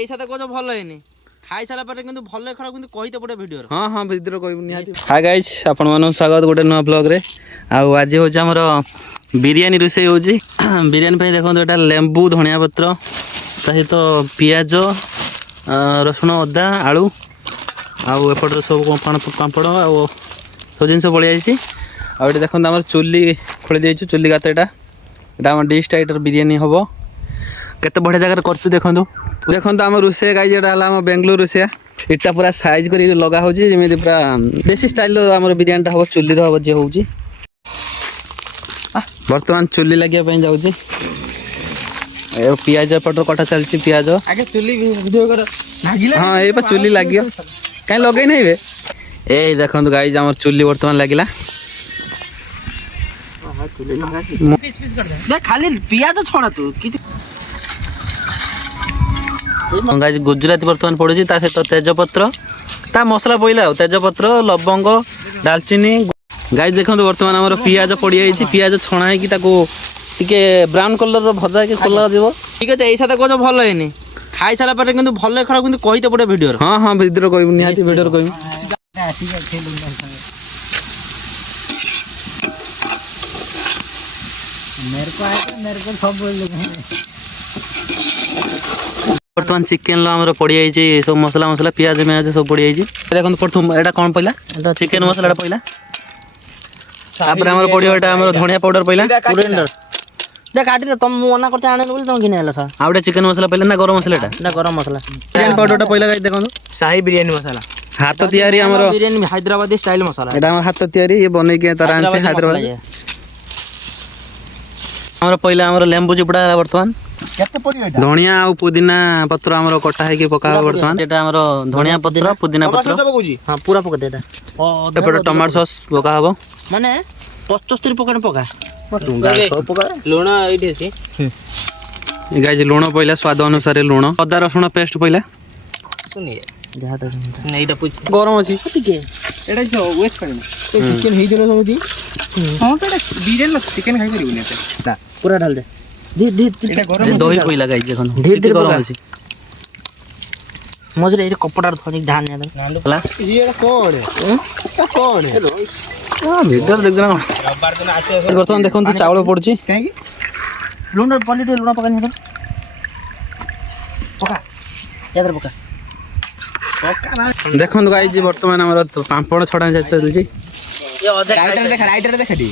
এই সাথে কোজ ভালো হয়নি খাই সারা পরে কিন্তু ভালো খরাপ কিন্তু কইতে পড়ে ভিডিও हाँ हाँ ভিডিও কইব নিহাতি। हाय गाइस आपण मानु स्वागत गोटे नुआ ब्लॉग रे। आ आज हो हमर बिरयानी रोसे होजी। बिरयानी पे देखो एटा लेंबू धनिया पत्र सहित तो पियाज रसुण अदा आलू आउ एपट सब पापड़ आउ सब जिन पड़े जाइए। आउ देखो आम चुली खोली देचु चुली गात एटा आम डिश टाइटर बिरयानी हम केते बढ़िया जगह कर देखो देखो आम रोसे गाई जेटा आम बेंगलोर रोसे इटा पूरा साइज कर लगा हो पूरा देसी स्टाइल आम बिरयानी हम चुली हम जे हो बर्तमान चुली लगे जाऊँ पियाज एपटर कटा चलती पियाज आगे चुली वीडियो कर हाँ ये चुली लगे कहीं लगे नहीं बे ए देखो गाई आम चुली बर्तमान लगिला खाली पियाज छड़ा तू गाई गुजराती बर्तमान पड़े सहित तेजपत्र ता मसला पड़ा तेजपत्र लवंग दालचीनी गाई देखो बर्तमान आम पियाज पड़ जाइए पियाज छणा है टिके ब्राउन कलर भजा के खोला जीव ठीक है এই সাথে কোজ ভালো হয়নি খাই সারা পরে কিন্তু ভালো খরাপ কিন্তু কইতে পড়ে ভিডিও हाँ हाँ ভিডিও কইব নিহাতি ভিডিও কইব मेरे को सब बोल बर्तमान चिकेन आम पड़ जाइए सब मसला मसला पियाज मियाज सब पड़ जाइए देखो प्रथम एटा कौन पड़ा चिकेन मसला पड़ा तापर आम पड़ो यहाँ धनिया पाउडर पड़ा दे काटी दे तुम मना करते आने बोली तुम किने हला सर आउटे चिकेन मसला पड़ा ना गरम मसला ना गरम मसला चिकेन पाउडर पड़ा गाई देखो शाही बिरयानी मसाला हाथ तैयारी हमर बिरयानी हैदराबादी स्टाइल मसाला एटा हमर हाथ तैयारी ये बनै के तार आनसे हैदराबाद हमर पहिला हमर लेंबू चिपड़ा वर्तमान केते पड़ियो एटा धनिया और पुदीना पत्र हमर कटा है कि पका वर्तमान एटा हमर धनिया पत्र पुदीना पत्र हां पूरा पका दे एटा एपटे टमाटो सॉस पका हबो माने 75 पकाने पका पका लूण एठी अछि गाइस लूण पहिला स्वाद अनुसार लूण अदा रसुण पेस्ट पहिला सुनिए जहा त नैटा पूछ गरम अछि ठीक है एटा जो वेस्ट करना चिकन हे दिनो समझी हां तो बिरयानी चिकन खाइ करिबो ने पूरा डाल दे धीरे धीरे एटा गरम दही पहिला गाइस देखन धीरे धीरे गरम अछि मजरे ए कपड़ा थोड़ी ढान ने हला ये कोन है हां वीडियो देख देना रविवार दिन आसे बर्तमान देखन तो चावल पड़ची काहे की लूण पॉलिटी लूण पका नहीं पका याद पका देखो गाइस बर्तमान हमर पापड़ छड़ा चलची ये अदर राइटर देख दी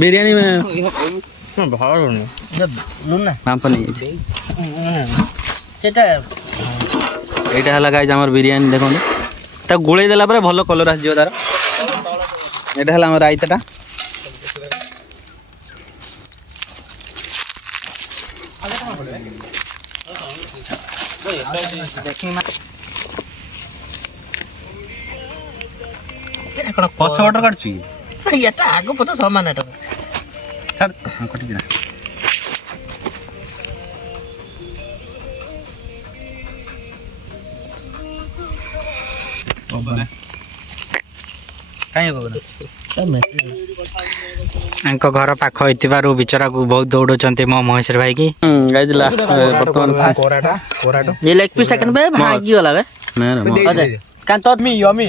बिरयानी में भाव जब लूण ना पापड़ नहीं सेटा एटा हला गाइस हमर बिरयानी देखो ता गुळे देला पर भलो कलर आसी जो तार एटा हला हमर राइताटा पछ ऑर्डर काटछु एटा आगो पतो समान एटा छाड़ कटि दिना घर पाख होइतिबारु बिचरा को बहुत दौड़ुचंती मो महेश्वर भाई की गाइजला बर्तमान कोराटा ये लेग पीस सेकंड पे भागी वाला बे मेरा कान तो मी यमी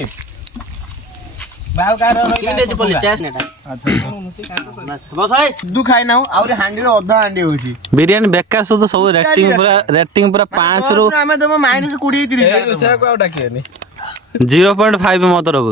बाव कार किने पली टेस्ट नेटा अच्छा बस बस है दु खाइ नाउ आउरे हांडी रो अधा हांडी होची बिरयानी बेकार सब सब रेटिंग पूरा 5 रु हमें तो -20 30 0.5 मत रबु